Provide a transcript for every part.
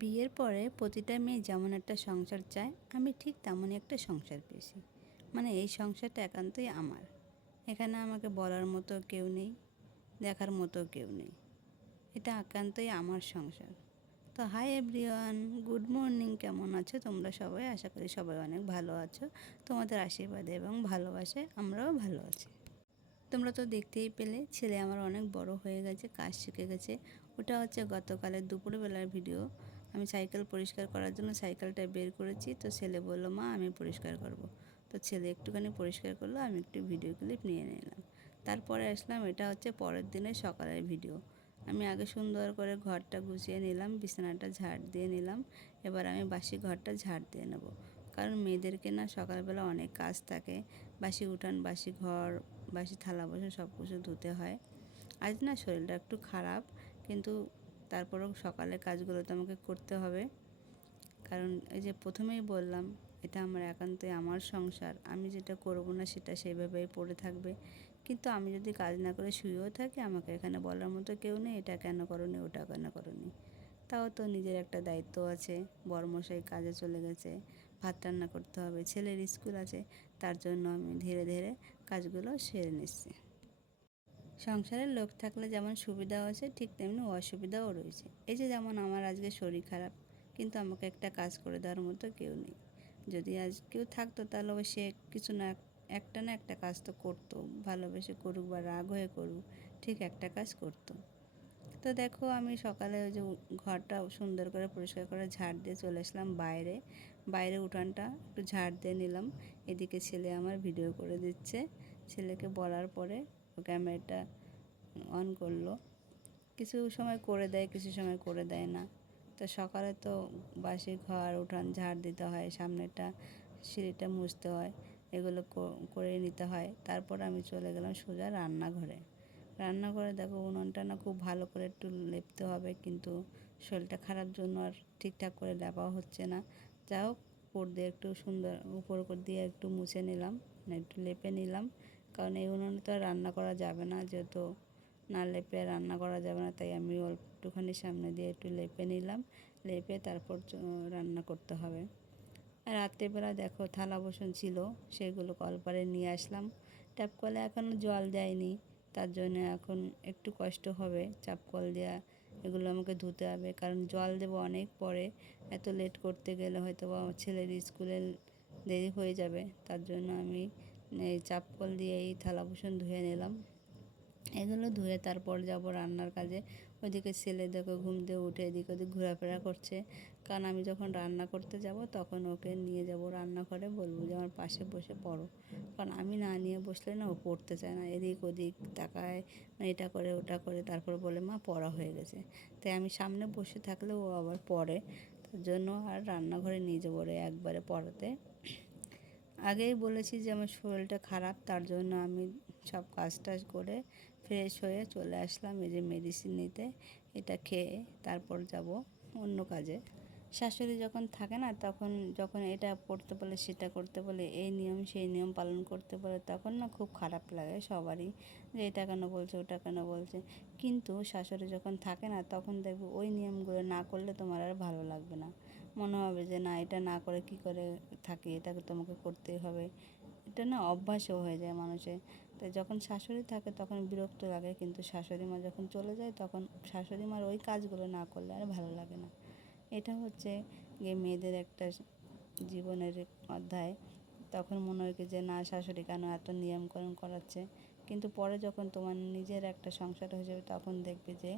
বিয়ের পরে প্রতিটা মেয়ে যেমন একটা সংসার চায়, আমি ঠিক তেমনই একটা সংসার পেয়েছি। মানে এই সংসারটা একান্তই আমার। এখানে আমাকে বলার মতো কেউ নেই, দেখার মতো কেউ নেই। এটা একান্তই আমার সংসার। তো হাই এভরিওয়ান, গুড মর্নিং। কেমন আছো তোমরা সবাই? আশা করি সবাই অনেক ভালো আছো। তোমাদের আশীর্বাদে এবং ভালোবাসায় আমরাও ভালো আছি। তোমরা তো দেখতেই পেলে, ছেলে আমার অনেক বড় হয়ে গেছে, কাজ শিখে গেছে। ওটা হচ্ছে গতকালের দুপুরবেলার ভিডিও। আমি সাইকেল পরিষ্কার করার জন্য সাইকেলটা বের করেছি, তো ছেলে বললো মা আমি পরিষ্কার করব। তো ছেলে একটুখানি পরিষ্কার করলো, আমি একটু ভিডিও ক্লিপ নিয়ে নিলাম। তারপরে আসলাম, এটা হচ্ছে পরের দিনের সকালের ভিডিও। আমি আগে সুন্দর করে ঘরটা গুছিয়ে নিলাম, বিছানাটা ঝাড় দিয়ে নিলাম। এবার আমি বাসি ঘরটা ঝাড় দিয়ে নেব, কারণ মেয়েদেরকে না সকালবেলা অনেক কাজ থাকে। বাসি উঠান, বাসি ঘর, বাসি থালা বাসন সব কিছু ধুতে হয়। আজ না শরীরটা একটু খারাপ, কিন্তু তারপরেও সকালের কাজগুলো তো আমাকে করতে হবে। কারণ এই যে প্রথমেই বললাম, এটা আমার একান্তই আমার সংসার। আমি যেটা করব না সেটা সেভাবেই পড়ে থাকবে। কিন্তু আমি যদি কাজ না করে শুয়েও থাকি, আমাকে এখানে বলার মতো কেউ নেই, এটা কেন করোনি, ওটা কেন করোনি। তাও তো নিজের একটা দায়িত্ব আছে। বড়মশাই কাজে চলে গেছে, ভাত রান্না করতে হবে, ছেলের স্কুল আছে, তার জন্য আমি ধীরে ধীরে কাজগুলো সেরে নিচ্ছি। সংসারের লোক থাকলে যেমন সুবিধাও আছে, ঠিক তেমনি অসুবিধাও রয়েছে। এই যে যেমন আমার আজকে শরীর খারাপ, কিন্তু আমাকে একটা কাজ করে দেওয়ার মতো কেউ নেই। যদি আজ কেউ থাকতো তাহলে সে কিছু না একটা কাজ তো করতো, ভালোবেসে করুক বা রাগ হয়ে করুক, ঠিক একটা কাজ করতো। তো দেখো, আমি সকালে ওই যে ঘরটা সুন্দর করে পরিষ্কার করে ঝাড় দিয়ে চলে আসলাম বাইরে। বাইরে উঠানটা একটু ঝাড় দিয়ে নিলাম। এদিকে ছেলে আমার ভিডিও করে দিচ্ছে। ছেলেকে বলার পরে ও ক্যামেরাটা অন করলো। কিছু সময় করে দেয়, কিছু সময় করে দেয় না। তো সকালে তো বাসি ঘর উঠান ঝাড় দিতে হয়, সামনেটা সিঁড়িটা মুছতে হয়, এগুলো করে নিতে হয়। তারপর আমি চলে গেলাম সোজা রান্নাঘরে। রান্নাঘরে দেখো, উনুনটা না খুব ভালো করে একটু লেপতে হবে, কিন্তু শরীরটা খারাপ জন্য আর ঠিকঠাক করে লেপাও হচ্ছে না। যা হোক, উপর দিয়ে একটু সুন্দর উপর দিয়ে একটু মুছে নিলাম, মানে একটু লেপে নিলাম। কারণ এই উনুনে তো আর রান্না করা যাবে না, যেহেতু না লেপে রান্না করা যাবে না, তাই আমি অল্প একটুখানি সামনে দিয়ে একটু লেপে নিলাম। লেপে তারপর রান্না করতে হবে। আর রাত্রেবেলা দেখো থালা বাসন ছিল, সেগুলো কলপারে নিয়ে আসলাম। ট্যাপ কলে এখনও জল দেয়নি, তার জন্য এখন একটু কষ্ট হবে চাপ কল দেওয়া। এগুলো আমাকে ধুতে হবে, কারণ জল দেবো অনেক পরে। এত লেট করতে গেলে হয়তো বা আমার ছেলের স্কুলে দেরি হয়ে যাবে, তার জন্য আমি এই চাপ কল দিয়ে এই থালা বাসন ধুয়ে নিলাম। এগুলো ধুয়ে তারপর যাব রান্নার কাজে। ওইদিকে ছেলে দেখো ঘুম দিয়ে উঠে এদিক ওদিক ঘোরাফেরা করছে, কারণ আমি যখন রান্না করতে যাব তখন ওকে নিয়ে যাব রান্নাঘরে, বলবো যে আমার পাশে বসে পড়ো। কারণ আমি না নিয়ে বসলে না ও পড়তে চায় না, এদিক ওদিক তাকায়, এটা করে ওটা করে, তারপর বলে মা পড়া হয়ে গেছে। তাই আমি সামনে বসে থাকলে ও আবার পড়ে, তার জন্য আর রান্নাঘরে নিয়ে যাবো রে একবারে পড়াতে। আগেই বলেছি যে আমার শরীরটা খারাপ, তার জন্য আমি সব কাজ টাজ করে ফ্রেশ হয়ে চলে আসলাম এই যে মেডিসিন নিতে। এটা খেয়ে তারপর যাব অন্য কাজে। শাশুড়ি যখন থাকে না, তখন যখন এটা পড়তে বলে, সেটা করতে বলে, এই নিয়ম সেই নিয়ম পালন করতে বলে, তখন না খুব খারাপ লাগে সবারই, যে এটা কেন বলছে, ওটা কেন বলছে। কিন্তু শাশুড়ি যখন থাকে না, তখন দেখবে ওই নিয়মগুলো না করলে তোমার আর ভালো লাগবে না। মনে হবে যে না, এটা না করে কি করে থাকি, এটাকে তোমাকে করতেই হবে। এটা না অভ্যাসও হয়ে যায় মানুষের। তাই যখন শাশুড়ি থাকে তখন বিরক্ত লাগে, কিন্তু শাশুড়ি মা যখন চলে যায়, তখন শাশুড়ি মার ওই কাজগুলো না করলে আর ভালো লাগে না। এটা হচ্ছে গিয়ে মেয়েদের একটা জীবনের অধ্যায়। তখন মনে হয় যে না, শাশুড়ি কেন এত নিয়মকানুন করাচ্ছে। কিন্তু পরে যখন তোমার নিজের একটা সংসার হয়ে যাবে, তখন দেখবে যে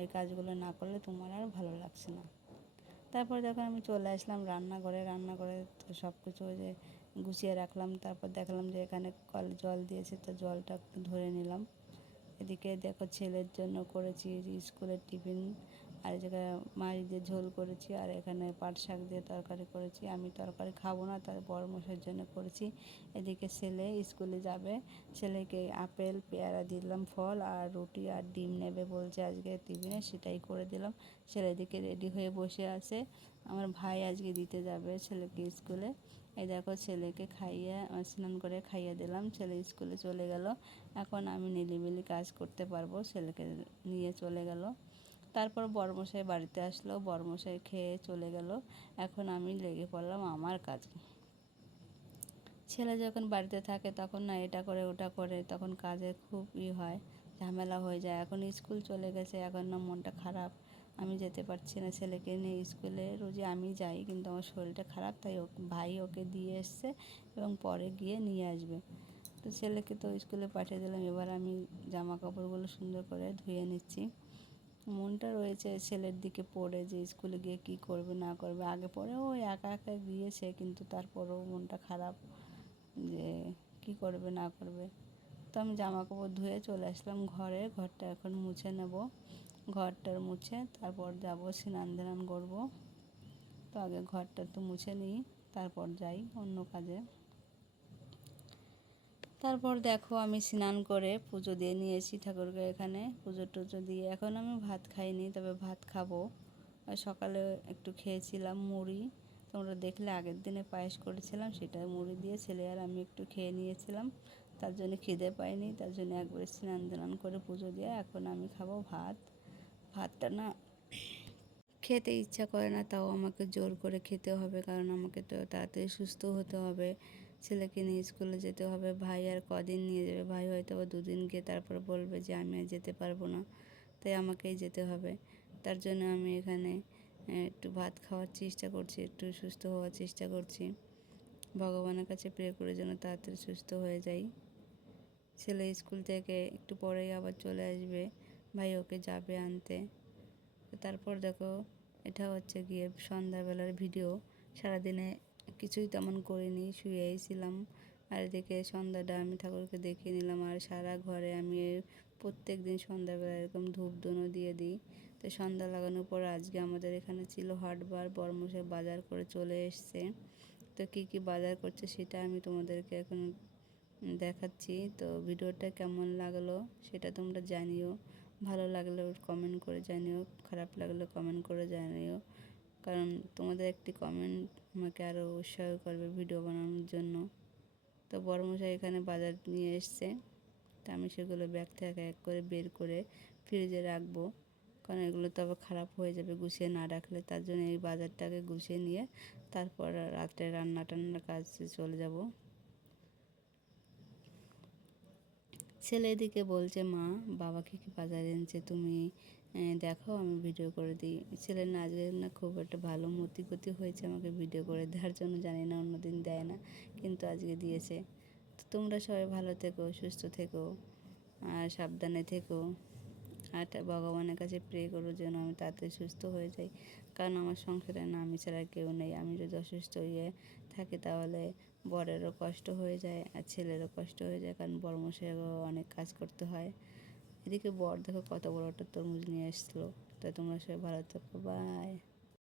এই কাজগুলো না করলে তোমার আর ভালো লাগছে না। তারপর যখন আমি চলে আসলাম রান্নাঘরে, রান্নাঘরে তো সব কিছু ওই যে গুছিয়ে রাখলাম। তারপর দেখলাম যে এখানে কলে জল দিয়েছে, তো জলটা একটু ধরে নিলাম। এদিকে দেখো ছেলের জন্য করেছি স্কুলের টিফিন, আর এই জায়গায় মাছ দিয়ে ঝোল করেছি, আর এখানে পাট শাক দিয়ে তরকারি করেছি। আমি তরকারি খাবো না, তাই বড় মশাইয়ের জন্য করেছি। এদিকে ছেলে স্কুলে যাবে, ছেলেকে আপেল পেয়ারা দিলাম ফল, আর রুটি আর ডিম নেবে বলছে আজকে টিফিনে, সেটাই করে দিলাম। ছেলে এদিকে রেডি হয়ে বসে আছে। আমার ভাই আজকে দিতে যাবে ছেলেকে স্কুলে। এই দেখো ছেলেকে খাইয়ে স্নান করে খাইয়ে দিলাম, ছেলে স্কুলে চলে গেল। এখন আমি নিলিবিলি কাজ করতে পারবো, ছেলেকে নিয়ে চলে গেল। তারপর বড়মশাই বাড়িতে আসলো, বড়মশাই খেয়ে চলে গেল। এখন আমি লেগে পড়লাম আমার কাজে। ছেলে যখন বাড়িতে থাকে তখন না এটা করে ওটা করে, তখন কাজের খুব হয়, ঝামেলা হয়ে যায়। এখন স্কুল চলে গেছে, এখন না মনটা খারাপ, আমি যেতে পারছি না ছেলেকে নিয়ে স্কুলে। রোজই আমি যাই, কিন্তু আমার শরীরটা খারাপ, তাই ভাই ওকে দিয়ে এসছে এবং পরে গিয়ে নিয়ে আসবে। তো ছেলেকে তো স্কুলে পাঠিয়ে দিলাম, এবার আমি জামা কাপড়গুলো সুন্দর করে ধুয়ে নিচ্ছি। মনটা রয়েছে ছেলের দিকে পড়ে, যে স্কুলে গিয়ে কি করবে না করবে। আগে পরে ও একা একা গিয়েছে, কিন্তু তারপরেও মনটা খারাপ যে কি করবে না করবে। তো আমি জামা কাপড় ধুয়ে চলে আসলাম ঘরে, ঘরটা এখন মুছে নেব। ঘরটার মুছে তারপর যাব স্নান ধান করবো। তো আগে ঘরটা তো মুছে নিই, তারপর যাই অন্য কাজে। তারপর দেখো আমি স্নান করে পুজো দিয়ে নিয়েছি ঠাকুরকে, এখানে পুজো টুজো দিয়ে এখন আমি ভাত খাইনি, তবে ভাত খাবো। সকালে একটু খেয়েছিলাম মুড়ি, তোমরা দেখলে আগের দিনে পায়েস করেছিলাম, সেটা মুড়ি দিয়ে ছেলে আর আমি একটু খেয়ে নিয়েছিলাম। তার জন্য খিদে পাইনি, তার জন্য একবারে স্নান টান করে পুজো দিয়ে এখন আমি খাবো ভাত। ভাতটা না খেতে ইচ্ছা করে না, তাও আমাকে জোর করে খেতে হবে, কারণ আমাকে তো তাড়াতাড়ি সুস্থ হতে হবে, ছেলেকে নিয়ে স্কুলে যেতে হবে। ভাই আর কদিন নিয়ে যাবে, ভাই হয়তো বা দুদিন গিয়ে তারপর বলবে যে আমি আর যেতে পারবো না, তাই আমাকেই যেতে হবে। তার জন্য আমি এখানে একটু ভাত খাওয়ার চেষ্টা করছি, একটু সুস্থ হওয়ার চেষ্টা করছি, ভগবানের কাছে প্রে করে যেন তাড়াতাড়ি সুস্থ হয়ে যাই। ছেলে স্কুল থেকে একটু পরেই আবার চলে আসবে, ভাই ওকে যাবে আনতে। তারপর দেখো এটা হচ্ছে গিয়ে সন্ধ্যাবেলার ভিডিও। সারাদিনে কিছুই তেমন করিনি, শুয়েই ছিলাম। আর এদিকে সন্ধ্যাটা আমি ঠাকুরকে দেখিয়ে নিলাম, আর সারা ঘরে আমি প্রত্যেক দিন সন্ধ্যাবেলা এরকম ধূপ ধুনো দিয়ে দিই। তো সন্ধ্যা লাগানোর পর আজকে আমাদের এখানে ছিল হাটবার, বড়মশাই বাজার করে চলে এসছে। তো কী কী বাজার করছে সেটা আমি তোমাদেরকে এখন দেখাচ্ছি। তো ভিডিওটা কেমন লাগলো সেটা তোমরা জানিও, ভালো লাগলে কমেন্ট করে জানিও, খারাপ লাগলে কমেন্ট করে জানিও, কারণ তোমাদের একটি কমেন্ট আমাকে আরও উৎসাহ করবে ভিডিও বানানোর জন্য। তো বড়মশাই এখানে বাজার নিয়ে এসছে, তা আমি সেগুলো ব্যাগ থেকে এক করে বের করে ফ্রিজে রাখবো, কারণ এগুলো তো আবার খারাপ হয়ে যাবে গুছিয়ে না রাখলে। তার জন্য এই বাজারটাকে গুছিয়ে নিয়ে তারপর রাত্রে রান্না টান্নার কাজে চলে যাব। ছেলে এদিকে বলছে মা বাবাকে কি বাজারে এনেছে তুমি দেখো, আমি ভিডিও করে দিই। ছেলের না আজকে না খুব একটা ভালো মতি গতি হয়েছে আমাকে ভিডিও করে দেওয়ার জন্য, জানি না অন্যদিন দেয় না, কিন্তু আজকে দিয়েছে। তো তোমরা সবাই ভালো থেকো, সুস্থ থেকো, আর সাবধানে থেকো, আর ভগবানের কাছে প্রে করো যেন আমি তাড়াতাড়ি সুস্থ হয়ে যাই, কারণ আমার সংসারে না আমি ছাড়া কেউ নেই। আমি যদি অসুস্থ হয়ে থাকি তাহলে বরেরও কষ্ট হয়ে যায় আর ছেলেরও কষ্ট হয়ে যায়, কারণ বড়মশাইয়েরও অনেক কাজ করতে হয়। এদিকে বর দেখো কত বড় একটা তরমুজ নিয়ে এসেছিলো। তো তোমরা সবাই ভালো থেকো, বাই।